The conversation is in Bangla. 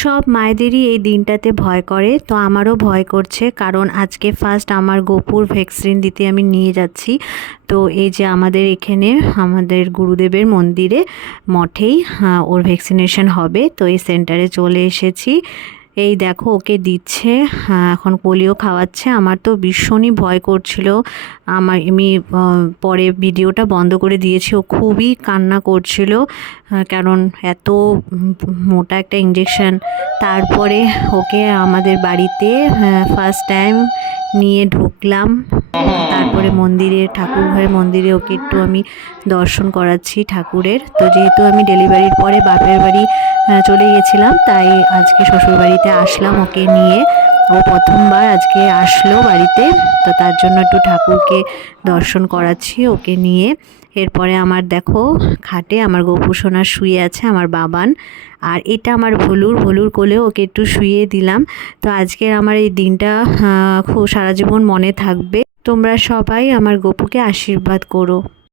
সব মায়েদেরই এই দিনটাতে ভয় করে, তো আমারও ভয় করছে, কারণ আজকে ফার্স্ট আমার গোপুর ভ্যাকসিন দিতে আমি নিয়ে যাচ্ছি। তো এই যে আমাদের এখানে আমাদের গুরুদেবের মন্দিরে মঠেই ওর ভ্যাকসিনেশন হবে, তো এই সেন্টারে চলে এসেছি। এই দেখো ওকে দিচ্ছে, এখন পোলিও খাওয়াচ্ছে। আমার তো ভীষণই ভয় করছিল, আমি পরে ভিডিওটা বন্ধ করে দিয়েছি। ও খুবই কান্না করছিল, কারণ এত মোটা একটা ইঞ্জেকশন। তারপরে ওকে আমাদের বাড়িতে ফার্স্ট টাইম নিয়ে ঢুকলাম, তারপরে মন্দিরে, ঠাকুরঘরের মন্দিরে ওকে একটু আমি দর্শন করাচ্ছি ঠাকুরের। তো যেহেতু আমি ডেলিভারির পরে বাপের বাড়ি চলে গেছিলাম, তাই আজকে শ্বশুরবাড়িতে আসলাম ওকে নিয়ে। ও প্রথমবার আজকে আসলো বাড়িতে, তো তার জন্য একটু ঠাকুরকে দর্শন করাচ্ছি ওকে নিয়ে। এরপরে আমার দেখো খাটে আমার গোপু সোনা শুয়ে আছে, আমার বাবান। আর এটা আমার ভলুর কোলেও ওকে একটু শুইয়ে দিলাম। তো আজকের আমার এই দিনটা খুব সারা জীবন মনে থাকবে। তোমরা সবাই আমার গোপুকে আশীর্বাদ করো।